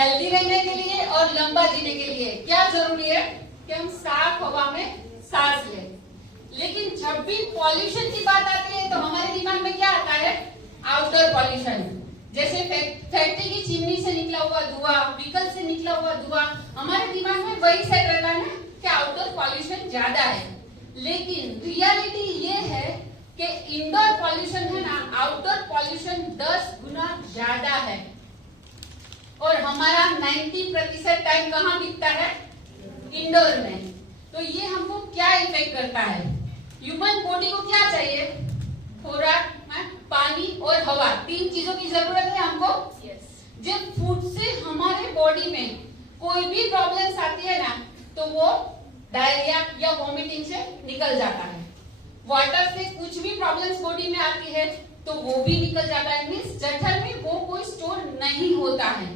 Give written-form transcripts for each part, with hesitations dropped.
Healthy रहने के लिए और लंबा जीने के लिए क्या जरूरी है कि हम साफ हवा में सांस लें। लेकिन जब भी पॉल्यूशन की बात आती है तो हमारे दिमाग में क्या आता है? आउटडोर पॉल्यूशन, जैसे फैक्ट्री की चिमनी से निकला हुआ धुआं, व्हीकल से निकला हुआ धुआं, हमारे दिमाग में वही सेट रहता है ना कि आउटडोर पॉल्यूशन ज्यादा है। लेकिन रियलिटी ये है कि इंडोर पॉल्यूशन है ना, आउटडोर पॉल्यूशन 10 गुना ज्यादा है। और हमारा 90% टाइम कहाँ बीतता है? इंडोर में। तो ये हमको क्या इफेक्ट करता है? ह्यूमन बॉडी को क्या चाहिए? खुराक, पानी और हवा, 3 चीजों की जरूरत है हमको। जब फूड से हमारे बॉडी में कोई भी प्रॉब्लम्स आती है ना, तो वो डायरिया या वॉमिटिंग से निकल जाता है। वाटर से कुछ भी प्रॉब्लम्स बॉडी में आती है तो वो भी निकल जाता है। मीन्स जठर में वो कोई स्टोर नहीं होता है।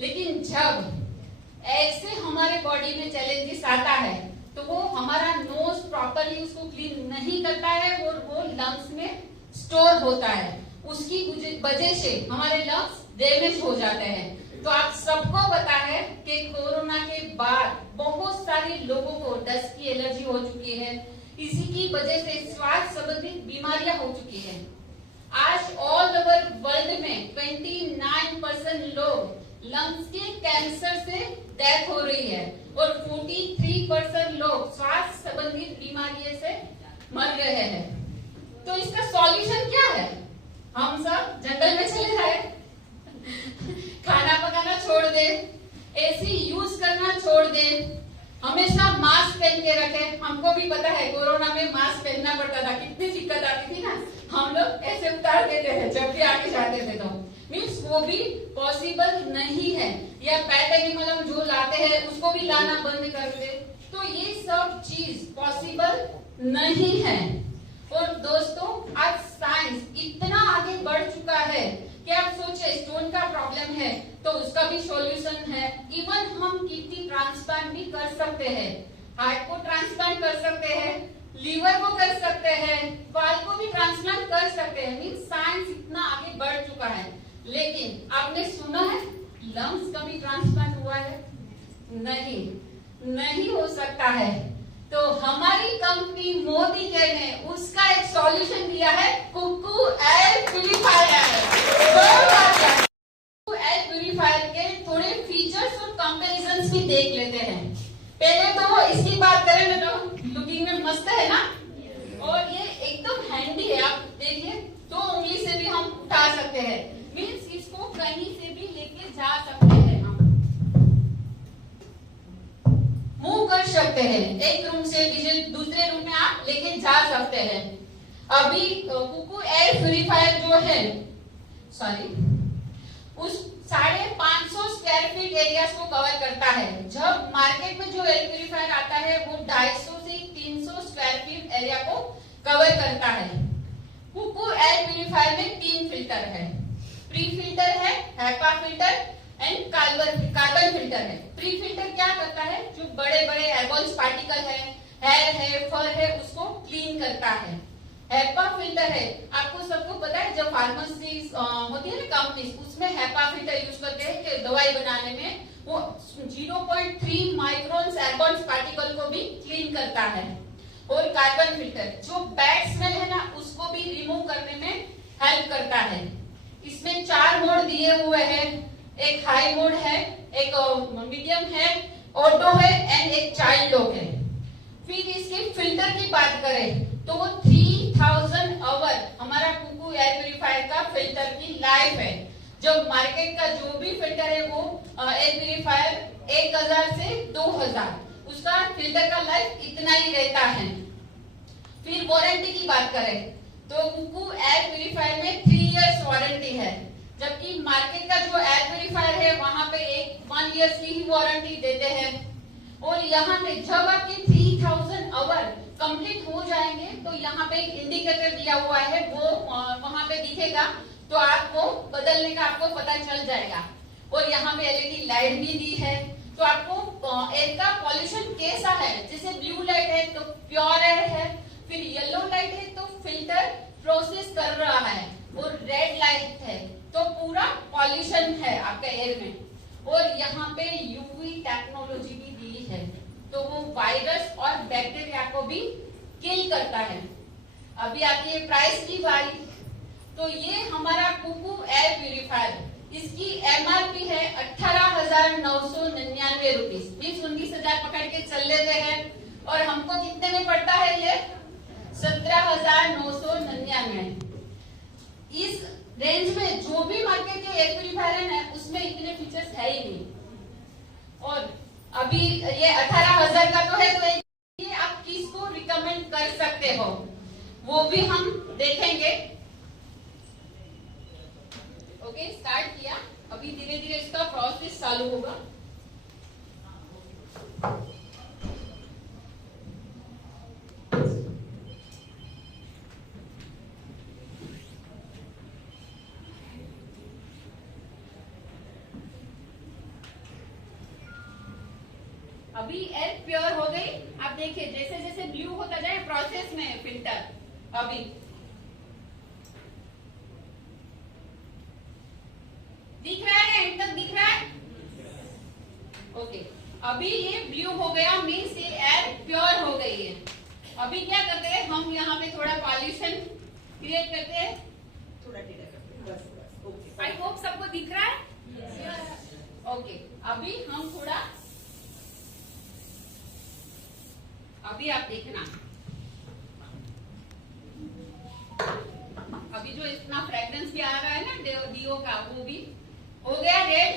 लेकिन जब ऐसे हमारे बॉडी में चैलेंजेस आता है तो वो हमारा नोज प्रॉपरली उसको क्लीन नहीं करता है और वो लंग्स में स्टोर होता है। उसकी वजह से हमारे लंग्स डैमेज हो जाते हैं। तो आप सबको पता है कि कोरोना के बाद बहुत सारे लोगों को डस्ट की एलर्जी हो चुकी है। इसी की वजह से श्वास संबंधित बीमारियां हो चुकी है। आज ऑल ओवर वर्ल्ड में 29% लोग लंग्स के कैंसर से डेथ हो रही है और 43% लोग श्वास संबंधित बीमारियों से मर रहे हैं। तो इसका सॉल्यूशन क्या है? हम सब जंगल में चले जाए, खाना पकाना छोड़ दे, एसी यूज करना छोड़ दे, हमेशा मास्क पहन के रखे। हमको भी पता है कोरोना में मास्क पहनना पड़ता था, कितनी दिक्कत आती थी ना। हम लोग ऐसे उतार देते थे जब भी आगे जाते थे। तो मीन्स वो भी पॉसिबल नहीं है। या पैट एनिमल हम जो लाते हैं उसको भी लाना बंद कर दे। तो ये सब चीज पॉसिबल नहीं है। और दोस्तों, आज साइंस इतना आगे बढ़ चुका है कि आप सोचे स्टोन का प्रॉब्लम है तो उसका भी सॉल्यूशन है। इवन हम किडनी ट्रांसप्लांट भी कर सकते हैं, हार्ट को ट्रांसप्लांट कर सकते हैं, लीवर को कर सकते हैं, बाल को भी ट्रांसप्लांट कर सकते हैं। मीन्स साइंस इतना आगे बढ़ चुका है। लेकिन आपने सुना है लंग्स का भी ट्रांसप्लांट हुआ है? नहीं हो सकता है। तो हमारी कंपनी मोदी केयर ने उसका एक सॉल्यूशन दिया है, Cuckoo air purifier. Cuckoo air purifier के थोड़े फीचर्स और कंपैरिजंस भी देख लेते हैं। पहले तो इसकी बात करें तो लुकिंग में मस्त है ना, और ये एकदम हैंडी है। आप देखिए 2 उंगली से भी हम उठा सकते हैं। मीन्स इसको कहीं से भी लेके जा सकते हैं, हम मूव कर सकते हैं। एक रूम से दूसरे रूम में आप लेके जा सकते हैं। अभी कुकू एयर प्यूरिफायर जो है, उस 550 स्क्वायर फीट एरियाज को कवर करता है। जब मार्केट में जो एयर प्यूरिफायर आता है वो 250 से 300 स्क्वायर फीट एरिया को कवर करता है। कुकू एयर प्यूरिफायर में 3 फिल्टर है। प्री फिल्टर है, HEPA filter and carbon filter है। प्री फिल्टर क्या करता है? जो बड़े बड़े एयरबॉर्न पार्टिकल है, हेयर है, फर है, उसको क्लीन करता है। हैपा फिल्टर है, आपको सबको पता है जब फार्मेसी होती है ना कंपनीज, उसमें हैपा फिल्टर यूज करते हैं कि दवाई बनाने में वो 0.3 माइक्रोन एयरबॉर्न पार्टिकल को भी क्लीन करता है। और कार्बन फिल्टर जो बैड स्मेल है ना, उसको भी रिमूव करने में हेल्प करता है। इसमें 4 मोड दिए हुए हैं। एक हाई मोड है, एक मीडियम है, ऑटो है एंड एक चाइल्ड लॉक है। फिर इसके फिल्टर की बात करें तो वो 3000 आवर हमारा कुकू एयर प्यूरिफायर का फिल्टर की लाइफ है। जब मार्केट का जो भी फिल्टर है वो एयर प्यूरिफायर 1000 से 2000, उसका फिल्टर का लाइफ इतना ही रहता है। फिर वारंटी की बात करें तो कुकू एयर प्यूरिफायर में 3 इयर्स वारंटी है, जबकि मार्केट का जो एयर प्यूरिफायर है वहां पे 1 ईयर की ही वारंटी देते हैं। और यहाँ पे जब आपके 3000 आवर कंप्लीट हो जाएंगे तो यहाँ पे एक इंडिकेटर दिया हुआ है, वो वहां पे दिखेगा, तो आपको बदलने का आपको पता चल जाएगा। और यहाँ पे एलईडी लाइट भी दी है, तो आपको एयर का पॉल्यूशन कैसा है, जैसे ब्लू लाइट है तो प्योर एयर है, फिर येलो लाइट है तो फिल्टर प्रोसेस कर रहा है, और रेड लाइट है तो पूरा पॉल्यूशन है आपके एयर में। और यहाँ पे यूवी टेक्नोलॉजी भी दी है, तो वो वायरस और बैक्टीरिया को भी किल करता है। अभी आती है प्राइस की बारी, तो ये हमारा कुकू एयर प्यूरिफायर, इसकी एमआरपी है 18,999 रुपीज, 19,000 पकड़ के चल लेते हैं, और हमको कितने में पड़ता है ये 17,999। इस रेंज में जो भी मार्केट के एयर प्यूरिफायर है उसमें इतने फीचर्स है ही नहीं। और अभी ये 18,000 का तो है, तो ये आप किसको रिकमेंड कर सकते हो वो भी हम देखेंगे। ओके, स्टार्ट किया, अभी धीरे धीरे इसका प्रोसेस चालू होगा। अभी एयर प्योर हो गई, आप देखिए जैसे जैसे ब्लू होता जाए प्रोसेस में फिल्टर, अभी दिख रहा है, एंड तक दिख रहा है। ओके, अभी ये ब्लू हो गया, मीन्स ये एयर प्योर हो गई है। अभी क्या करते हैं हम यहाँ पे थोड़ा पॉल्यूशन क्रिएट करते हैं, थोड़ा टेढ़ा करते हैं, बस। ओके, आई होप सबको दिख रहा है। ओके, अभी हम थोड़ा, अभी आप देखना, अभी जो इतना फ्रेग्रेंस भी आ रहा है ना डीओ का, वो भी हो गया रेड,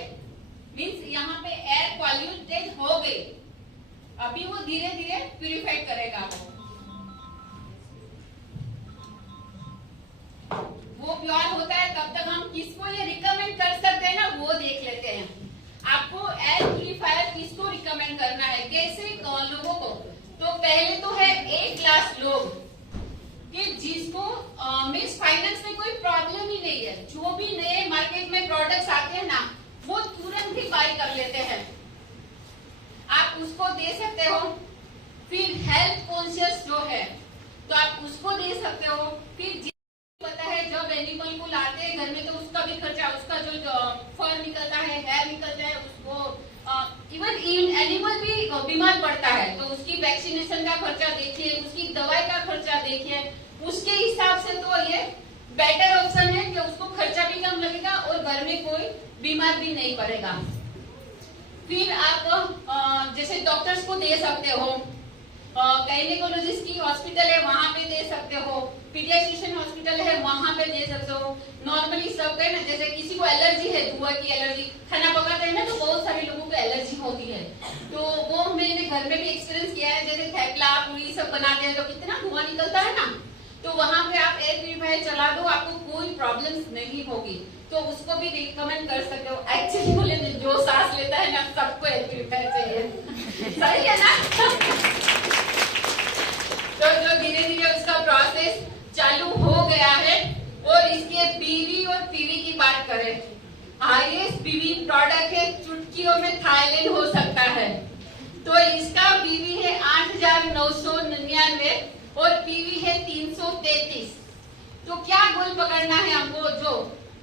मीन्स यहाँ पे एयर पॉल्यूटेड हो गई। अभी वो धीरे धीरे प्यूरिफाई करेगा, वो प्योर होता है। तब तक हम किसको ये रिकमेंड कर सकते हैं ना, वो देख लेते हैं। आपको एयर प्यूरिफायर किसको रिकमेंड करना है, कैसे लोगों को, तो पहले तो है ए क्लास लोग, कि जिसको मीन्स फाइनेंस में कोई प्रॉब्लम ही नहीं है, जो भी नए मार्केट में प्रोडक्ट्स आते हैं ना वो तुरंत ही बाय कर लेते हैं, आप उसको दे सकते हो। फिर हेल्थ कॉन्शियस जो है तो आप उसको दे सकते हो। फिर पता है जब एनिमल को लाते हैं घर में तो उसका भी खर्चा, उसका जो फर निकलता है, हेयर निकलता है, उसको इवन एनिमल भी बीमार पड़ता है तो उसकी वैक्सीनेशन का खर्चा देखिए, उसकी दवाई का खर्चा देखिए, उसके हिसाब से तो ये बेटर ऑप्शन है कि उसको खर्चा भी कम लगेगा और घर में कोई बीमार भी नहीं पड़ेगा। फिर आप जैसे डॉक्टर्स को दे सकते हो, गायनेकोलॉजिस्ट की हॉस्पिटल है वहां पे दे सकते हो, पीडियाट्रिशियन हॉस्पिटल है वहां पे दे सकते हो। नॉर्मली सब है ना, जैसे किसी को एलर्जी है, धुआं की एलर्जी, खाना पकाते हैं ना तो बहुत सारे लोगों को एलर्जी होती है, तो वो मैंने घर में भी एक्सपीरियंस किया है। जैसे थैपला पूरी सब बनाते हैं तो कितना धुआं निकलता है ना, तो वहां पे आप एयर प्यूरिफायर चला दो, आपको कोई प्रॉब्लम्स नहीं होगी, तो उसको भी रिकमेंड कर सकते हो। एक्चुअली बोले जो सांस लेता है ना सबको एयर प्यूरिफायर चाहिए, सही है ना। तो जो धीरे धीरे उसका प्रोसेस चालू हो गया है, और इसके पीवी और पीवी की बात करें, हाईएस्ट पीवी प्रोडक्ट है, चुटकियों में थाईलैंड हो सकता है, तो इसका पीवी है 8,999 और पीवी है 333। तो क्या गोल पकड़ना है हमको, जो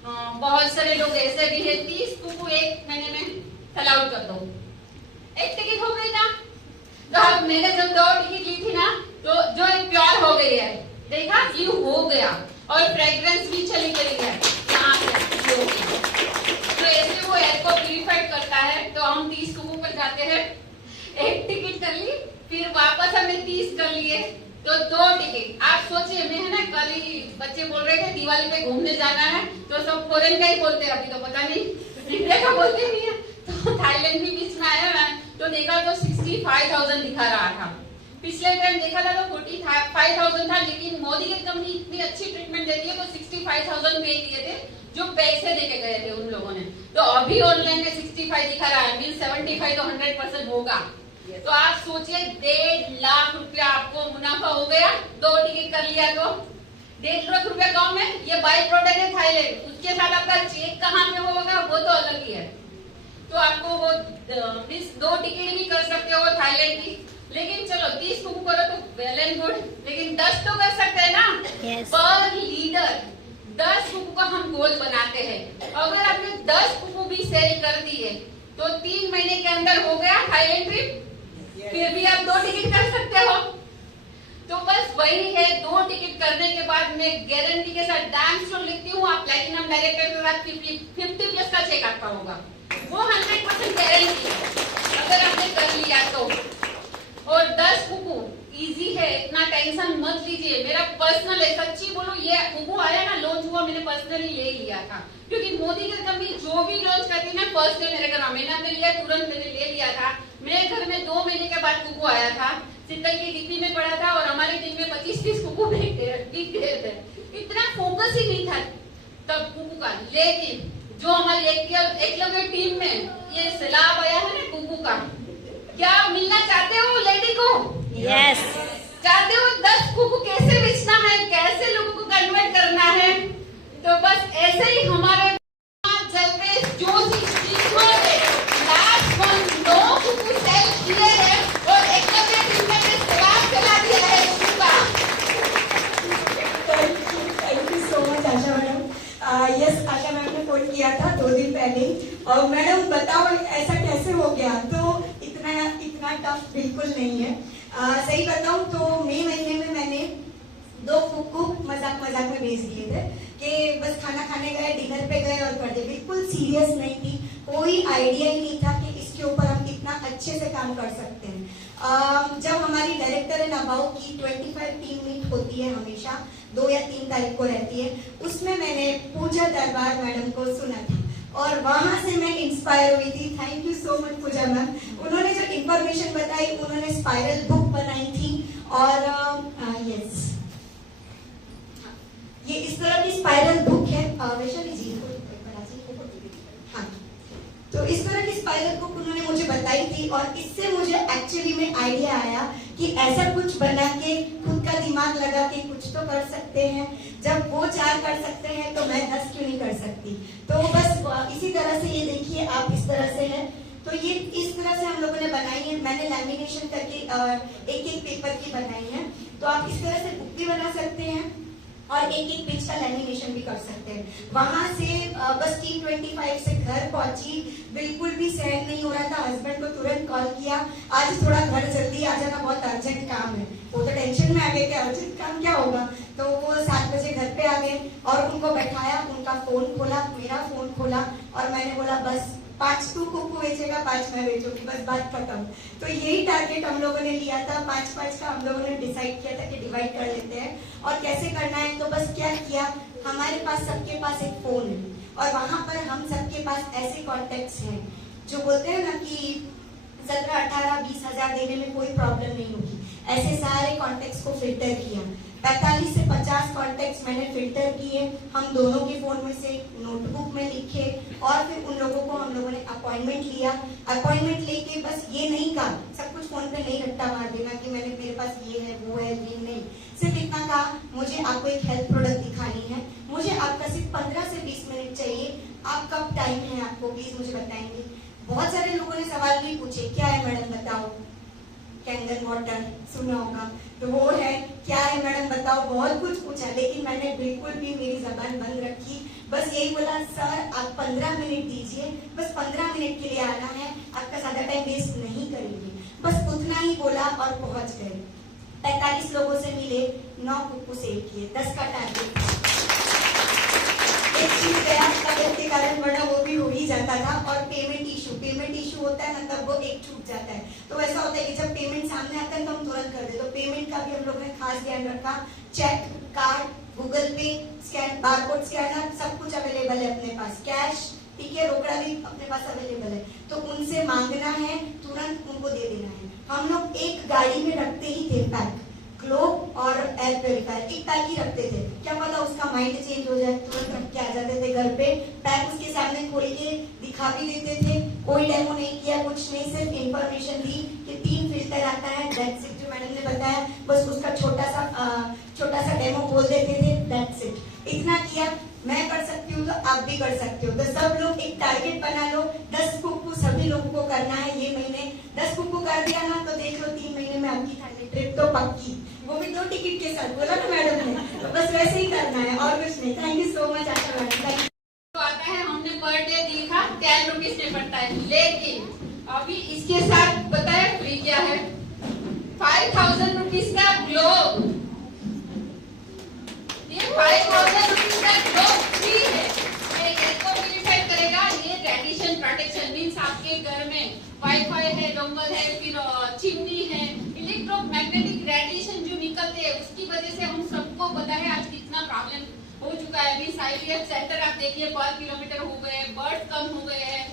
बहुत सारे लोग ऐसे भी है 30 कुकू एक महीने में फैलाउट कर दो, एक टिकट हो गई ना। तो मैंने जब 2 टिकट ली थी ना तो जो प्योर हो गई है, देखा ये हो गया, और फ्रेग्रेंस भी चली गई है यहाँ से, तो ऐसे वो एयर को प्यूरिफाइड करता है। तो हम 30 कुकू पर जाते हैं, एक टिकट कर ली, फिर वापस हमने 30 कर लिए, तो 2 टिकट। आप सोचिए, मैं है ना कल ही बच्चे बोल रहे थे दिवाली पे घूमने जाना है, तो सब फॉरेन का ही बोलते हैं, अभी तो पता नहीं इंडिया का बोलते नहीं है। तो थाईलैंड भी बीच में आया ना, तो देखा तो 65,000 दिखा रहा था। पिछले टाइम देखा था तो 45,000 था, लेकिन मोदी की कंपनी इतनी अच्छी ट्रीटमेंट देती है तो 65,000 पे किए थे, जो पैसे देके गए थे उन लोगों ने। तो अभी ऑनलाइन में 65 दिखा रहा है, मीन 75 तो 100% होगा। तो आप सोचिए 1.5 लाख रुपया आपको मुनाफा हो गया, 2 टिकट कर लिया तो 1.5 लाख रुपया गाँव में। ये बाई प्रोडक्ट है थाईलैंड, उसके साथ आपका चेक कहाँ पे होगा वो तो अलग ही है। तो आपको वो 2 टिकट भी कर सकते हो थाईलैंड की, लेकिन चलो 30 कुकू करो तो वेल एंड गुड, लेकिन 10 तो कर सकते हैं ना। पर लीडर 10 कुकू का हम गोल बनाते हैं, अगर आपने 10 कुकू भी सेल कर दिए तो तो 3 महीने के अंदर हो गया थाईलैंड ट्रिप, फिर भी आप 2 टिकट कर सकते हो। तो बस वही है, 2 टिकट करने के बाद मैं गारंटी के साथ डैम श्योर लिखती हूँ, आप प्लैटिनम डायरेक्टर के साथ 50+ का चेक आपका होगा, वो 100% गारंटी है अगर आपने कर लिया तो। और 10 कुकू इजी है, इतना टेंशन मत लीजिए। मेरा पर्सनल है, सच्ची बोलो, ये कुकू आया ना लॉन्च हुआ, मैंने पर्सनली ले लिया था, क्योंकि मोदी की कंपनी जो भी लॉन्च करती है ना, फर्स्ट डे मेरे घर महीना में लिया, तुरंत मैंने ले लिया था। मेरे घर में 2 महीने के बाद कुकू आया था, शीतल की डीपी में पड़ा था और हमारे टीम में 25-30 कुकू बिक गए थे। इतना फोकस ही नहीं था तब कुकू का। लेकिन जो हमारी एकलव्य टीम में ये सैलाब आया है ना कुकू का, क्या मिलना चाहते हो लेडी को? यस। चाहते हो 10 कुकू कैसे बेचना है, कैसे लोगों को कन्वर्ट करना है? तो बस ऐसे ही हमारे जलवेश जोशी लास्ट 9 कुकू सेल किए हैं और एकलव्य टीम में सैलाब चला दिया है कुकू का। Thank you so much Asha madam. Yes, Asha ma'am ने फोन किया था 2 दिन पहले और मैडम बताओ ऐसा कैसे हो गया? तो इतना टफ बिल्कुल नहीं है। सही बताऊं तो मई महीने में मैंने 2 कुकू मजाक में भेज दिए थे कि बस खाना खाने गए, डिनर पे गए और कर दिए। बिल्कुल सीरियस नहीं थी, कोई आइडिया ही नहीं था कि इसके ऊपर हम कितना अच्छे से काम कर सकते हैं। जब हमारी डायरेक्टर एंड अबाउट की 25 टीम मीट होती है, हमेशा 2 या 3 तारीख को रहती है, उसमें मैंने पूजा दरबार मैडम को सुना था और वहां से मैं इंस्पायर हुई थी। Thank you so much Pooja ma'am. उन्होंने जो इंफॉर्मेशन बताई, उन्होंने स्पाइरल बुक बनाई थी और यस, ये इस तरह की स्पाइरल बुक है। वैशाली जी हाँ, तो इस तरह की स्पाइरल बुक उन्होंने मुझे बताई थी और इससे मुझे एक्चुअली में आइडिया आया कि ऐसा कुछ बना के खुद का दिमाग लगा के कुछ तो कर सकते हैं। जब वो 4 कर सकते हैं तो मैं 10 क्यों नहीं कर सकती? तो बस इसी तरह से ये देखिए, आप इस तरह से है, तो ये इस तरह से हम लोगों ने बनाई है। मैंने लैमिनेशन करके एक पेपर की बनाई है। तो आप इस तरह से बुक भी बना सकते हैं और एक पेज का लैमिनेशन भी कर सकते हैं। वहां से बस T25 से घर पहुंची, बिल्कुल भी सहन नहीं हो रहा था। हस्बैंड को तुरंत कॉल किया, आज थोड़ा घर जल्दी आ जाना, बहुत अर्जेंट काम है। वो तो टेंशन में आ गए कि अर्जेंट काम क्या होगा। तो वो 7 बजे घर पे आ गए और उनको बैठाया, उनका फोन खोला, मेरा फोन खोला और मैंने बोला बस 5 तू कुकू बेचेगा, 5 मैं बेचूंगी, बस बात खत्म। तो यही टारगेट हम लोगों ने लिया था। 5-5 का हम लोगों ने डिसाइड किया था कि डिवाइड कर लेते हैं और कैसे करना है। तो बस क्या किया, हमारे पास सबके पास एक फोन है और वहां पर हम सबके पास ऐसे कॉन्टेक्ट्स हैं जो बोलते हैं ना कि 17, 18, 20 हजार देने में कोई प्रॉब्लम नहीं होगी। ऐसे सारे कॉन्टेक्ट्स को फिल्टर किया। 45 से 50 कॉन्टेक्ट्स मैंने फिल्टर किए, हम दोनों के फोन में से नोटबुक में लिखे और फिर उन लोगों को हम लोगों ने अपॉइंटमेंट लिया। अपॉइंटमेंट लेके बस ये नहीं कहा, सब कुछ फोन पे नहीं रट्टा मार देना कि मैंने मेरे पास ये है वो है, ये नहीं। सिर्फ इतना कहा, मुझे आपको एक हेल्थ प्रोडक्ट दिखानी है, मुझे आपका सिर्फ 15 से 20 मिनट चाहिए, आप कब टाइम है आपको, प्लीज मुझे बताएंगे। बहुत सारे लोगों ने सवाल भी पूछे, क्या है मैडम बताओ, कैंगन वाटर सुना होगा, तो वो है, क्या है मैडम बताओ, बहुत कुछ पूछा। लेकिन मैंने बिल्कुल भी मेरी जबान बंद रखी, बस यही बोला सर आप 15 मिनट दीजिए, बस 15 मिनट के लिए आना है, आपका ज्यादा टाइम वेस्ट नहीं करेंगे। बस उतना ही बोला और पहुंच गए। 45 लोगों से मिले, 9 कुकू सेल किए, 10 का टारगेट। एक चीज गया तबियत के कारण वरना वो भी हो ही जाता था। और पेमेंट इशू होता है ना, तब वो एक छूट जाता है। तो ऐसा होता है कि जब पेमेंट सामने आता है तो हम तुरंत कर दे। तो पेमेंट का भी हम लोगों ने खास ध्यान रखा। चेक, कार्ड, गूगल पे, स्कैन, बारकोड स्कैनर, सब कुछ अवेलेबल है अपने पास। कैश ठीक है, रोकड़ा भी अपने पास अवेलेबल है। तो उनसे मांगना है, तुरंत उनको दे देना है। हम लोग एक गाड़ी में रखते ही थे पैक, ग्लोब और एयर प्योरीफायर, एक पैक ही रखते थे। क्या पता उसका माइंड चेंज हो जाए, तुरंत रख के आ जाते थे घर पे। पैक उसके सामने खोल के दिखा भी देते थे। कोई डेमो नहीं किया, कुछ नहीं, सिर्फ इंफॉर्मेशन दी कि 3 फिल्टर आता है, दैट्स इट। जो मैडम ने बताया बस उसका छोटा सा डेमो बोल देते थे, दैट्स इट। इतना किया। मैं कर सकती हूँ तो आप भी कर सकते हो। तो सब लोग एक टारगेट बना लो, 10 कुकू सभी लोगों को करना है ये महीने। 10 कुकू कर दिया ना तो देख लो 3 महीने में आपकी थाईलैंड ट्रिप तो पक्की, वो भी 2 टिकट के साथ, बोला ना मैडम ने। तो बस वैसे ही करना है और कुछ नहीं। Thank you so much Asha madam. तो आता है, हमने पर डे दी था 10 रुपीज रुपीज में पड़ता है, लेकिन अभी इसके साथ बताए फ्री क्या है, 5000 रुपीज का ग्लोब, ये 5000 रुपीज का ग्लोब फ्री है। इसको प्यूरिफाई करेगा, ये रेडिएशन प्रोटेक्शन मीन्स आपके घर में वाईफाई है, डोंगल है, फिर चिमनी है, इलेक्ट्रोमैग्नेटिक रेडिएशन जो निकलते हैं उसकी वजह से हम सबको पता है आज कितना प्रॉब्लम हो चुका है। मीन्स IVF सेंटर आप देखिए पर किलोमीटर हो गए, बर्थ कम हो गए हैं,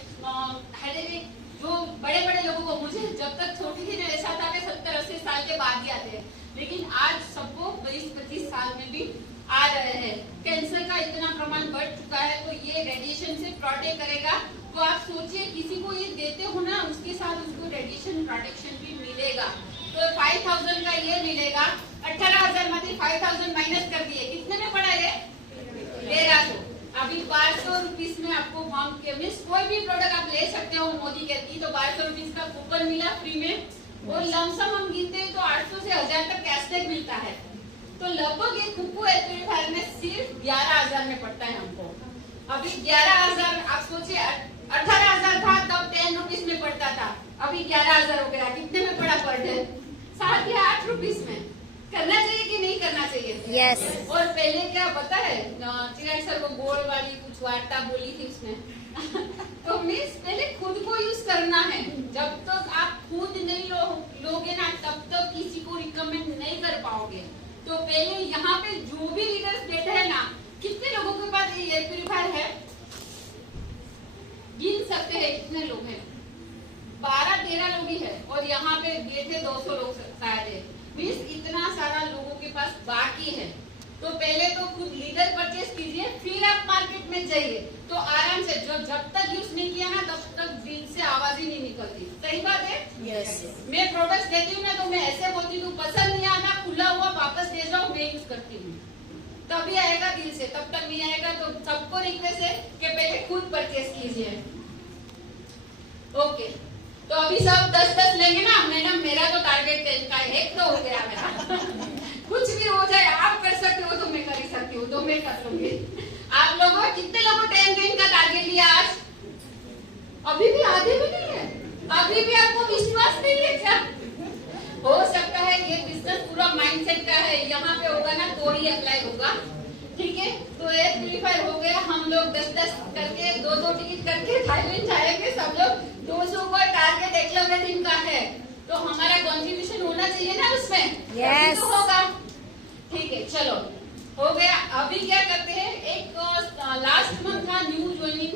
हेडेक जो बड़े बड़े लोगों को, मुझे जब तक छोटी थी ना ऐसा था कि 70-80 साल के बाद ही आते हैं, लेकिन आज सबको 20-25 साल में भी आ रहे हैं। कैंसर का इतना प्रमाण बढ़ चुका है, तो ये रेडिएशन से प्रोटेक्ट करेगा। तो आप सोचिए किसी को ये देते हो ना, उसके साथ उसको रेडिएशन प्रोटेक्शन भी मिलेगा। तो 5000 का ये मिलेगा, 18,000 में 5000 माइनस कर दिए, कितने में पड़ा ये 1300। अभी 1200 रुपीज में आपको होम केमिस्ट कोई भी प्रोडक्ट आप ले सकते हो मोदी कहती, तो 1200 रुपीज का कूपन मिला फ्री में। और लमसम हम गिनते हैं तो 800 से 1000 तक कैशबैक मिलता है। तो लगभग ये कुकू एयर प्यूरिफायर में सिर्फ 11,000 में पड़ता है हमको। अभी 11,000, आप सोचिए 18,000 था तब 10 रुपीज में पड़ता था, अभी 11,000 हो गया। कितने में पड़ा पर डे? 7 या 8 रुपीज में। करना चाहिए कि नहीं करना चाहिए? Yes. और पहले क्या पता है, चिराग सर को गोल वाली कुछ वार्ता बोली थी उसने तो मीन्स पहले खुद को यूज करना है। जब तक आप खुद नहीं लोगे ना तब तक किसी को रिकमेंड नहीं कर पाओगे। तो पहले यहाँ पे जो भी लीडर्स बैठे हैं ना, कितने लोगों के पास ये एयर प्यूरिफायर है? गिन सकते हैं कितने लोग हैं? 12-13 लोग ही है, और यहाँ पे बैठे 200 लोग शायद है। मीन्स इतना सारा लोगों के पास बाकी है। तो पहले तो खुद लीडर परचेस कीजिए, फिर आप मार्केट में जाइए। तो आराम से, जो जब तक यूज नहीं किया ना तब तक दिल से आवाज ही नहीं निकलती। सही बात है? Yes. मैं प्रोडक्ट्स देती हूँ ना तो मैं ऐसे बोलती हूँ, पसंद नहीं आना खुला हुआ वापस दे जाओ, मैं यूज करती हूँ, तभी आएगा दिल से, तब तक नहीं आएगा। तो सबको रिक्वेस्ट है कि पहले खुद परचेस कीजिए। ओके, तो अभी सब 10-10 लेंगे ना मैडम, मेरा तो टारगेट 10 का 1 तो हो गया मेरा कुछ भी हो जाए, आप कर सकते हो तो मैं कर ही सकती हूँ, तो मैं कर लूंगी। आप लोगों कितने लोगों 10 का टारगेट लिया आज? अभी भी आधे भी नहीं है, अभी भी आपको विश्वास नहीं है क्या? हो सकता है ये बिजनेस पूरा माइंडसेट का है, यहाँ पे होगा ना तो ही अप्लाई होगा। ठीक है, तो एयर प्यूरिफायर हो गया। हम लोग 10-10 करके 2-2 टिकट करके थाईलैंड जाएंगे सब लोग। 200 का टारगेट एकलव्य टीम का है, तो हमारा कंट्रीब्यूशन होना चाहिए ना उसमें। Yes. तो होगा। ठीक है, चलो हो गया। अभी क्या करते हैं, एक लास्ट मंथ का न्यू ज्वाइनिंग